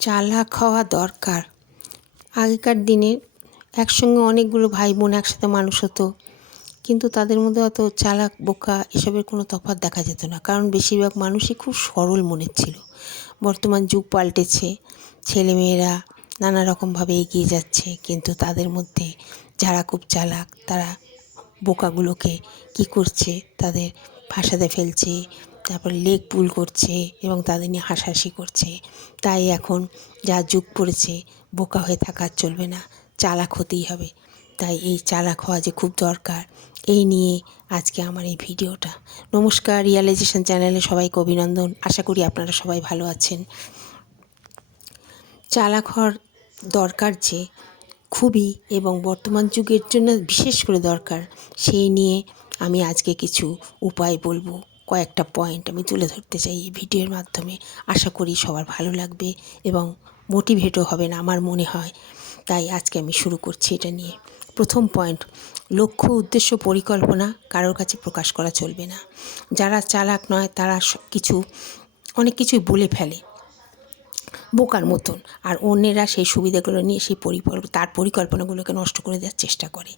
চালাক হওয়া দরকার। আগেকার দিনে একসঙ্গে অনেকগুলো ভাই বোন একসাথে মানুষ হতো, কিন্তু তাদের মধ্যে অত চালাক, বোকা এসবের কোনো তফাৎ দেখা যেত না। কারণ বেশিরভাগ মানুষই খুব সরল মনের ছিল। বর্তমান যুগ পাল্টেছে, ছেলেমেয়েরা নানা রকমভাবে এগিয়ে যাচ্ছে, কিন্তু তাদের মধ্যে যারা খুব চালাক, তারা বোকাগুলোকে কী করছে? তাদের ফাঁসাতে ফেলছে তারপর লেগ পুল করছে এবং তাদের নিয়ে হাসাহাসি করছে। তাই এখন যা যুগ পড়েছে, বোকা হয়ে থাকা চলবে না। চালাক হতেই হবে। তাই এই চালাক হওয়া যে খুব দরকার, এই নিয়ে আজকে আমার এই ভিডিওটা। নমস্কার রিয়ালাইজেশন চ্যানেলে সবাইকে অভিনন্দন। আশা করি আপনারা সবাই ভালো আছেন। চালাক হওয়ার দরকার যে খুবই এবং বর্তমান যুগের জন্য বিশেষ করে দরকার, সেই নিয়ে আমি আজকে কিছু উপায় বলব। কয়েকটা পয়েন্ট আমি তুলে ধরতে চাই এই ভিডিওর মাধ্যমে। আশা করি সবার ভালো লাগবে এবং মোটিভেটও হবেন আমার মনে হয়। তাই আজকে আমি শুরু করছি এটা নিয়ে। প্রথম পয়েন্ট লক্ষ্য, উদ্দেশ্য, পরিকল্পনা কারোর কাছে প্রকাশ করা চলবে না। যারা চালাক নয় তারা কিছু অনেক কিছুই বলে ফেলে। বোকার মতন। আর অন্যেরা সেই সুবিধাগুলো নিয়ে সেই পরিকল্প তার পরিকল্পনাগুলোকে নষ্ট করে দেওয়ার চেষ্টা করে।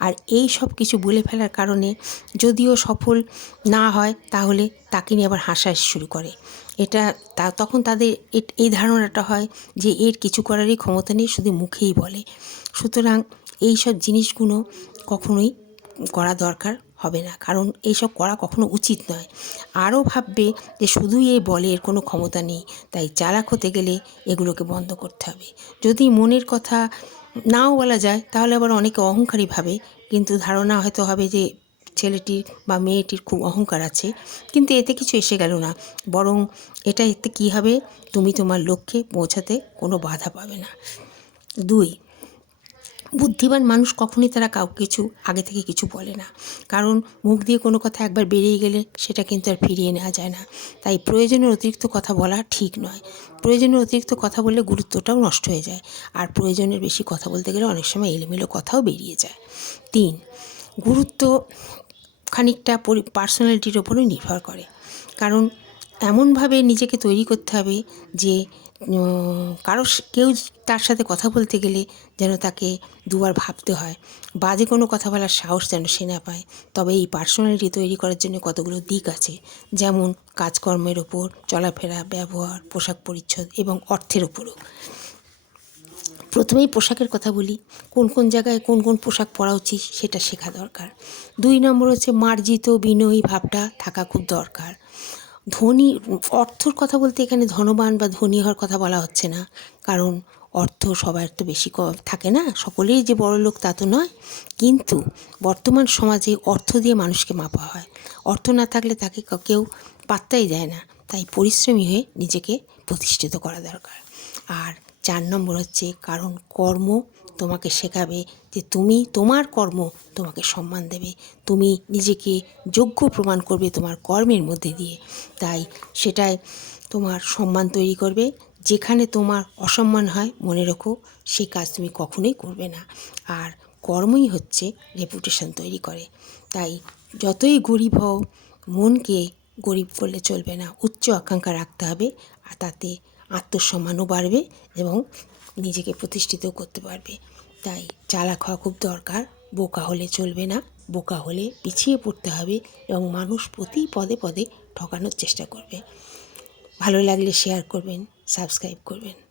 আর এই সব কিছু বলে ফেলার কারণে যদিও সফল না হয়, তাহলে তাকে নিয়ে আবার হাসাহাসি শুরু করে। এটা তা, তখন তাদের এই ধারণাটা হয় যে এর কিছু করারই ক্ষমতা নেই, শুধু মুখেই বলে। সুতরাং এই সব জিনিসগুলো কখনোই করা দরকার হবে না। কারণ এইসব করা কখনো উচিত নয়। আরও ভাববে যে শুধুই এ বলে এর কোনো ক্ষমতা নেই, তাই চালাক হতে গেলে এগুলোকে বন্ধ করতে হবে। যদি মনের কথা নাও বলা যায়, তাহলে আবার অনেকে অহংকারী ভাবে, কিন্তু ধারণা হয়তো হবে যে ছেলেটির বা মেয়েটির খুব অহংকার আছে, কিন্তু এতে কিছু এসে গেল না। বরং এটা এতে কী হবে? তুমি তোমার লক্ষ্যে পৌঁছাতে কোনো বাধা পাবে না। দুই বুদ্ধিমান মানুষ কখনই তারা কাউকে কিছু, আগে থেকে কিছু বলে না। কারণ মুখ দিয়ে কোনো কথা একবার বেরিয়ে গেলে সেটা কিন্তু আর ফিরিয়ে নেওয়া যায় না। তাই প্রয়োজনের অতিরিক্ত কথা বলা ঠিক নয়। প্রয়োজনের অতিরিক্ত কথা বললে গুরুত্বটাও নষ্ট হয়ে যায়। আর প্রয়োজনের বেশি কথা বলতে গেলে অনেক সময় এলোমেলো কথাও বেরিয়ে যায়। তিন, গুরুত্ব খানিকটা পার্সোনালিটির ওপরও নির্ভর করে। কারণ এমনভাবে নিজেকে তৈরি করতে হবে যে কারও কেউ তার সাথে কথা বলতে গেলে যেন তাকে দুবার ভাবতে হয়। বাজে কোনো কথা বলার সাহস যেন সে না পায়। তবে এই পার্সোনালিটি তৈরি করার জন্য কতগুলো দিক আছে। যেমন কাজকর্মের ওপর, চলাফেরা, ব্যবহার, পোশাক পরিচ্ছদ এবং অর্থের ওপরও। প্রথমেই পোশাকের কথা বলি। কোন কোন জায়গায় কোন কোন পোশাক পরা উচিত সেটা শেখা দরকার। দুই নম্বর হচ্ছে মার্জিত, বিনয়ী ভাবটা থাকা খুব দরকার। ধনী অর্থর কথা বলতে এখানে ধনবান বা ধনী হওয়ার কথা বলা হচ্ছে না। কারণ অর্থ সবার তো বেশি থাকে না, সকলেই যে বড় লোক তা তো নয়। কিন্তু বর্তমান সমাজে অর্থ দিয়ে মানুষকে মাপা হয়। অর্থ না থাকলে তাকে কেউ পাত্তাই দেয় না। তাই পরিশ্রমী হয়ে নিজেকে প্রতিষ্ঠিত করা দরকার। আর চার নম্বর হচ্ছে কারণ কর্ম তোমাকে শেখাবে যে তুমি তোমার কর্ম তোমাকে সম্মান দেবে। তুমি নিজেকে যোগ্য প্রমাণ করবে তোমার কর্মের মধ্যে দিয়ে। তাই সেটাই তোমার সম্মান তৈরি করবে। যেখানে তোমার অসম্মান হয় মনে রেখো সেই কাজ তুমি কখনোই করবে না। আর কর্মই হচ্ছে রেপুটেশন তৈরি করে। তাই যতই গরিব হও, মনকে গরিব করলে চলবে না। উচ্চ আকাঙ্ক্ষা রাখতে হবে আর তাতে আত্মসম্মানও বাড়বে এবং নিজেকে প্রতিষ্ঠিত করতে পারবে। তাই চালাক হওয়া খুব দরকার। বোকা হলে চলবে না। বোকা হলে পিছিয়ে পড়তে হবে এবং মানুষ প্রতি পদে পদে ঠকানোর চেষ্টা করবে। ভালো লাগলে শেয়ার করবেন সাবস্ক্রাইব করবেন।